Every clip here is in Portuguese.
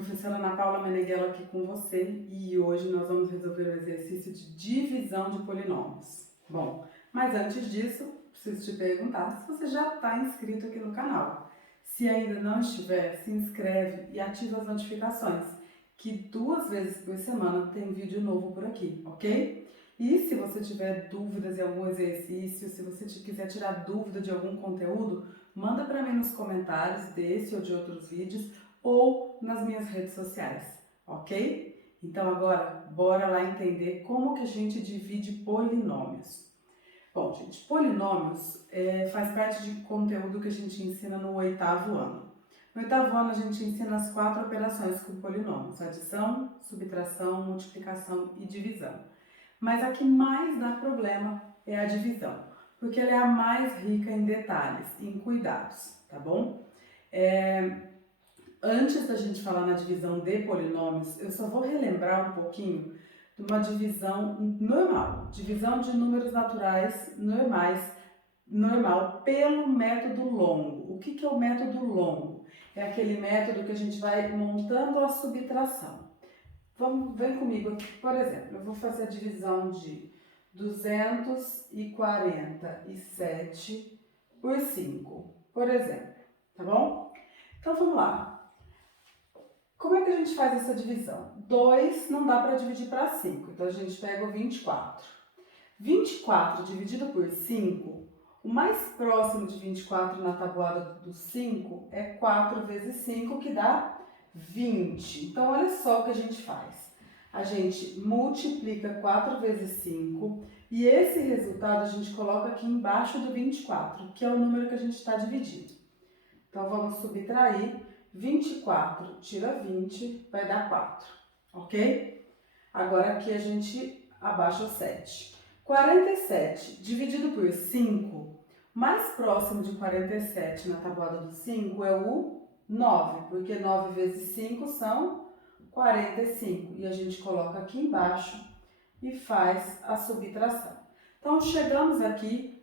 Professora Ana Paula Meneghello aqui com você e hoje nós vamos resolver o exercício de divisão de polinômios. Bom, mas antes disso, preciso te perguntar se você já está inscrito aqui no canal. Se ainda não estiver, se inscreve e ativa as notificações, que 2 vezes por semana tem vídeo novo por aqui, ok? E se você tiver dúvidas em algum exercício, se você quiser tirar dúvida de algum conteúdo, manda para mim nos comentários desse ou de outros vídeos, ou nas minhas redes sociais, ok? Então agora, bora lá entender como que a gente divide polinômios. Bom, gente, polinômios faz parte de conteúdo que a gente ensina no 8º ano. No 8º ano a gente ensina as 4 operações com polinômios: adição, subtração, multiplicação e divisão. Mas a que mais dá problema é a divisão, porque ela é a mais rica em detalhes, em cuidados, tá bom? Antes da gente falar na divisão de polinômios, eu só vou relembrar um pouquinho de uma divisão normal, divisão de números naturais normais, normal, pelo método longo. O que é o método longo? É aquele método que a gente vai montando a subtração. Vem comigo aqui, por exemplo, eu vou fazer a divisão de 247 por 5, por exemplo, tá bom? Então vamos lá. Como é que a gente faz essa divisão? 2 não dá para dividir para 5, então a gente pega o 24. 24 dividido por 5, o mais próximo de 24 na tabuada do 5 é 4 vezes 5, que dá 20. Então, olha só o que a gente faz. A gente multiplica 4 vezes 5 e esse resultado a gente coloca aqui embaixo do 24, que é o número que a gente está dividindo. Então, vamos subtrair. 24 tira 20, vai dar 4, ok? Agora aqui a gente abaixa o 7. 47 dividido por 5, mais próximo de 47 na tabuada do 5 é o 9, porque 9 vezes 5 são 45. E a gente coloca aqui embaixo e faz a subtração. Então, chegamos aqui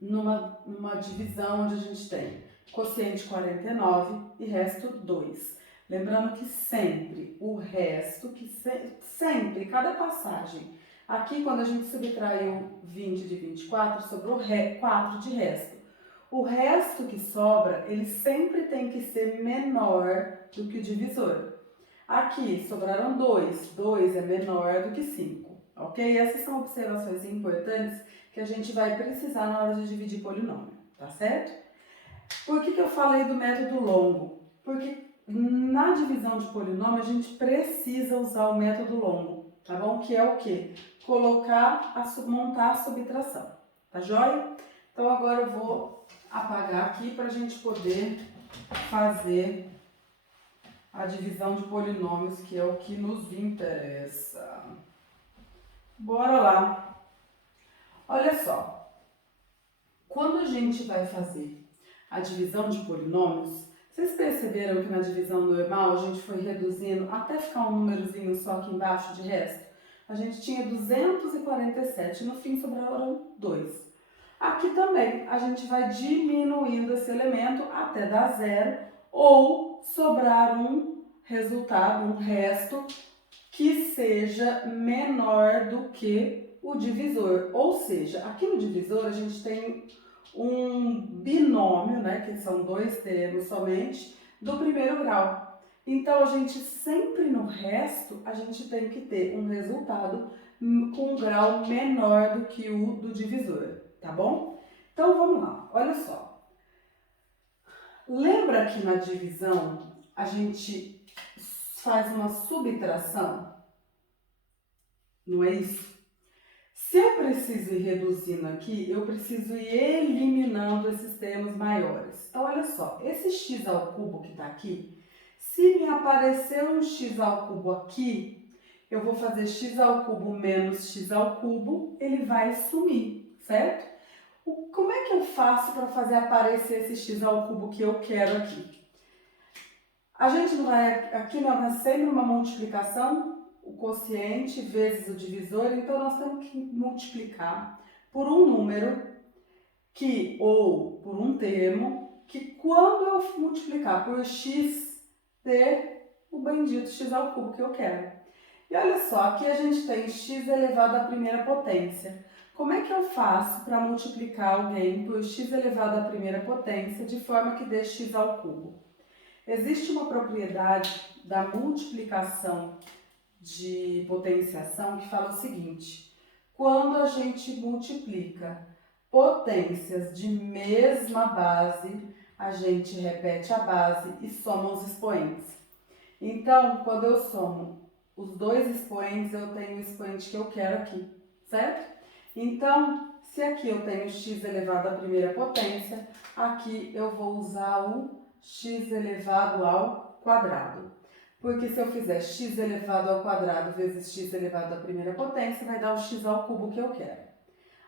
numa divisão onde a gente tem quociente 49 e resto 2. Lembrando que sempre o resto, sempre, cada passagem, aqui quando a gente subtraiu 20 de 24, sobrou 4 de resto. O resto que sobra, ele sempre tem que ser menor do que o divisor. Aqui sobraram 2, 2 é menor do que 5, ok? Essas são observações importantes que a gente vai precisar na hora de dividir polinômio, tá certo? Por que eu falei do método longo? Porque na divisão de polinômio a gente precisa usar o método longo, tá bom? Que é o quê? Montar a subtração, tá joia? Então agora eu vou apagar aqui para a gente poder fazer a divisão de polinômios, que é o que nos interessa. Bora lá! Olha só, quando a gente vai fazer a divisão de polinômios, vocês perceberam que na divisão normal a gente foi reduzindo até ficar um númerozinho só aqui embaixo de resto? A gente tinha 247, no fim sobraram 2. Aqui também a gente vai diminuindo esse elemento até dar 0 ou sobrar um resultado, um resto que seja menor do que o divisor. Ou seja, aqui no divisor a gente tem um binômio, né, que são 2 termos somente, do primeiro grau. Então, a gente sempre no resto, a gente tem que ter um resultado com um grau menor do que o do divisor, tá bom? Então, vamos lá, olha só. Lembra que na divisão a gente faz uma subtração? Não é isso? Se eu preciso ir reduzindo aqui, eu preciso ir eliminando esses termos maiores. Então, olha só, esse x ao cubo que está aqui, se me aparecer um x ao cubo aqui, eu vou fazer x ao cubo menos x ao cubo, ele vai sumir, certo? Como é que eu faço para fazer aparecer esse x ao cubo que eu quero aqui? A gente não vai, aqui não é sempre uma multiplicação, o quociente vezes o divisor, então nós temos que multiplicar por um número ou por um termo que quando eu multiplicar por x dê o bendito x ao cubo que eu quero. E olha só, aqui a gente tem x elevado à primeira potência. Como é que eu faço para multiplicar alguém por x elevado à primeira potência de forma que dê x ao cubo? Existe uma propriedade da multiplicação de potenciação que fala o seguinte: quando a gente multiplica potências de mesma base, a gente repete a base e soma os expoentes. Então, quando eu somo os dois expoentes, eu tenho o expoente que eu quero aqui, certo? Então, se aqui eu tenho x elevado à primeira potência, aqui eu vou usar o x elevado ao quadrado. Porque se eu fizer x elevado ao quadrado vezes x elevado à primeira potência, vai dar o x ao cubo que eu quero.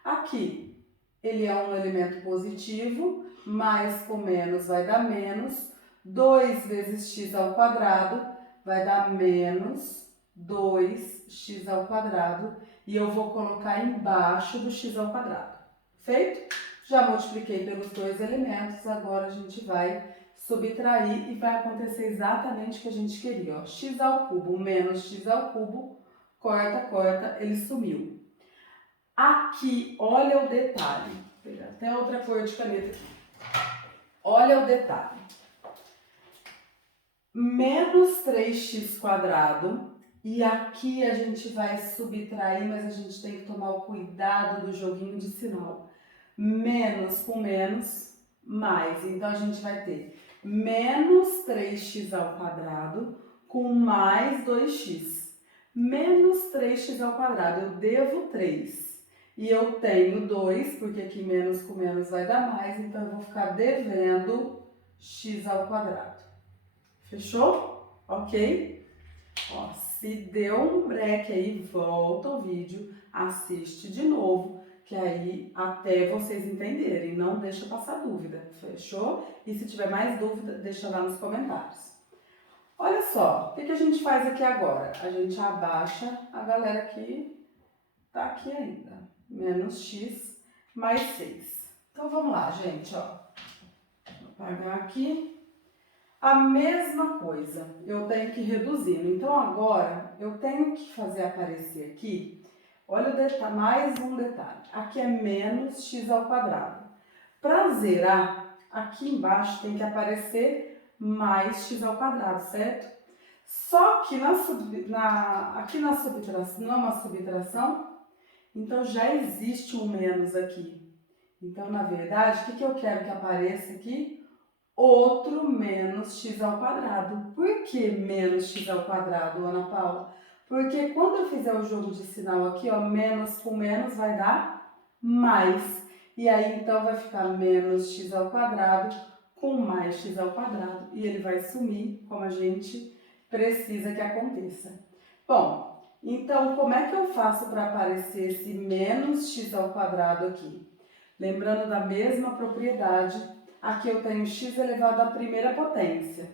Aqui, ele é um elemento positivo, mais com menos vai dar menos. 2 vezes x ao quadrado vai dar menos 2x ao quadrado. E eu vou colocar embaixo do x ao quadrado. Feito? Já multipliquei pelos dois elementos, agora a gente vai subtrair e vai acontecer exatamente o que a gente queria. Ó. X ao cubo menos x ao cubo, corta, corta, ele sumiu. Aqui, olha o detalhe. Vou pegar até outra cor de caneta aqui. Olha o detalhe. Menos 3x quadrado. E aqui a gente vai subtrair, mas a gente tem que tomar o cuidado do joguinho de sinal. Menos com menos, mais. Então, a gente vai ter menos 3x ao quadrado com mais 2x. Menos 3x ao quadrado, eu devo 3. E eu tenho 2, porque aqui menos com menos vai dar mais, então eu vou ficar devendo x ao quadrado. Fechou? Ok? Ó, se deu um break aí, volta o vídeo, assiste de novo, que aí até vocês entenderem, não deixa passar dúvida, fechou? E se tiver mais dúvida, deixa lá nos comentários. Olha só, o que a gente faz aqui agora? A gente abaixa a galera que tá aqui ainda, menos x mais 6. Então vamos lá, gente, ó. Vou apagar aqui. A mesma coisa, eu tenho que ir reduzindo. Então, agora, eu tenho que fazer aparecer aqui, olha o detalhe, mais um detalhe. Aqui é menos x ao quadrado. Para zerar, aqui embaixo tem que aparecer mais x ao quadrado, certo? Só que aqui na subtração, não é uma subtração, então já existe um menos aqui. Então, na verdade, o que eu quero que apareça aqui? Outro menos x ao quadrado. Por que menos x ao quadrado, Ana Paula? Porque quando eu fizer o jogo de sinal aqui, ó, menos com menos vai dar mais. E aí, então, vai ficar menos x ao quadrado com mais x ao quadrado. E ele vai sumir, como a gente precisa que aconteça. Bom, então, como é que eu faço para aparecer esse menos x ao quadrado aqui? Lembrando da mesma propriedade, aqui eu tenho x elevado à primeira potência.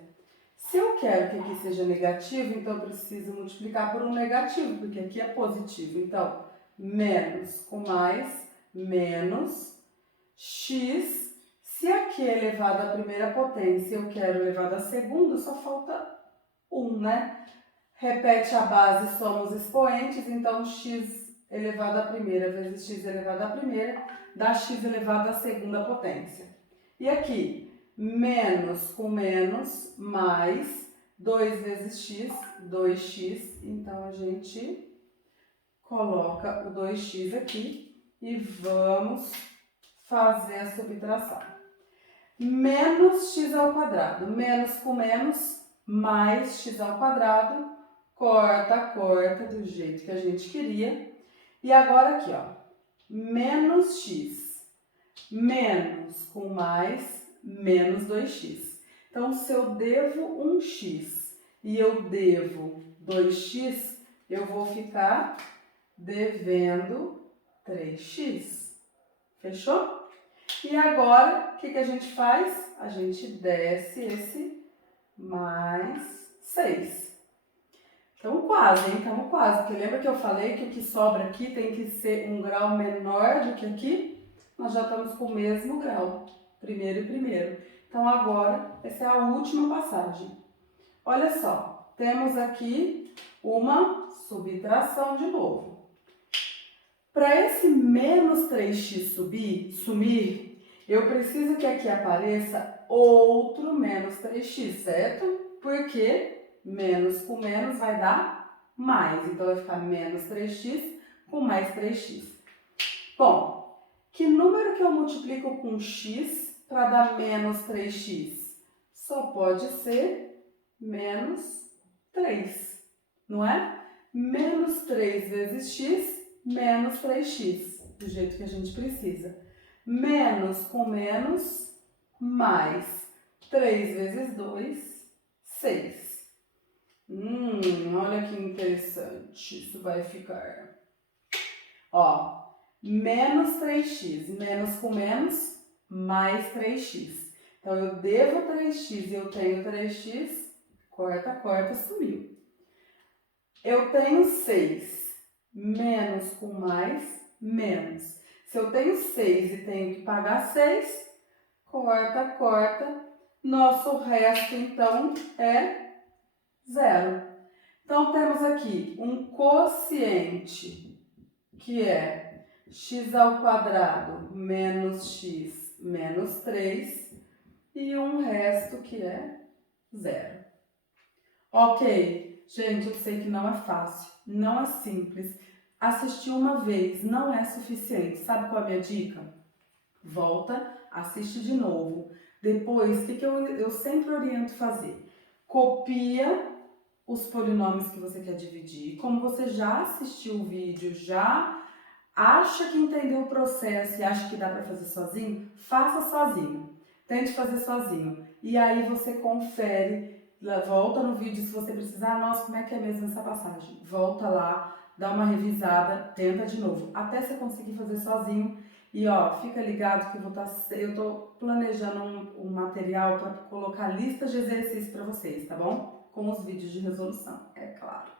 Se eu quero que aqui seja negativo, então eu preciso multiplicar por um negativo, porque aqui é positivo. Então, menos com mais, menos x. Se aqui é elevado à primeira potência e eu quero elevado à segunda, só falta 1, né? Repete a base, soma os expoentes, então x elevado à primeira vezes x elevado à primeira dá x elevado à segunda potência. E aqui, menos com menos, mais 2 vezes x, 2x. Então, a gente coloca o 2x aqui e vamos fazer a subtração. Menos x ao quadrado, menos com menos, mais x ao quadrado, corta, corta do jeito que a gente queria. E agora aqui, ó, menos x, menos com mais, menos 2x. Então, se eu devo 1x e eu devo 2x, eu vou ficar devendo 3x. Fechou? E agora, o que a gente faz? A gente desce esse mais 6. Então, quase, hein? Estamos quase. Porque lembra que eu falei que o que sobra aqui tem que ser um grau menor do que aqui? Nós já estamos com o mesmo grau, primeiro e primeiro. Então, agora, essa é a última passagem. Olha só, temos aqui uma subtração de novo. Para esse menos 3x sumir, eu preciso que aqui apareça outro menos 3x, certo? Porque menos com menos vai dar mais. Então, vai ficar menos 3x com mais 3x. Bom, que número que eu multiplico com x para dar menos 3x? Só pode ser menos 3, não é? Menos 3 vezes x, menos 3x, do jeito que a gente precisa. Menos com menos, mais 3 vezes 2, 6. Olha que interessante isso vai ficar. Ó, menos 3x, menos com menos, mais 3x. Então, eu devo 3x e eu tenho 3x, corta, corta, sumiu. Eu tenho 6, menos com mais, menos. Se eu tenho 6 e tenho que pagar 6, corta, corta. Nosso resto, então, é 0. Então, temos aqui um quociente, que é x ao quadrado menos x menos 3, e um resto que é 0. Ok, gente, eu sei que não é fácil, não é simples. Assistir uma vez não é suficiente. Sabe qual é a minha dica? Volta, assiste de novo. Depois, o que eu sempre oriento fazer? Copia os polinômios que você quer dividir. Como você já assistiu o vídeo, já acha que entendeu o processo e acha que dá para fazer sozinho, faça sozinho. Tente fazer sozinho. E aí você confere, volta no vídeo se você precisar. Nossa, como é que é mesmo essa passagem? Volta lá, dá uma revisada, tenta de novo, até você conseguir fazer sozinho. E ó, fica ligado que eu tô planejando um material para colocar listas de exercícios para vocês, tá bom? Com os vídeos de resolução, é claro.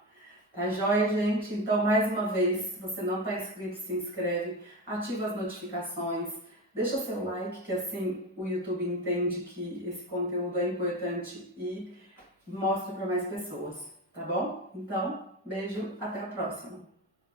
Tá joia, gente? Então, mais uma vez, se você não está inscrito, se inscreve, ativa as notificações, deixa o seu like, que assim o YouTube entende que esse conteúdo é importante e mostra para mais pessoas, tá bom? Então, beijo, até a próxima!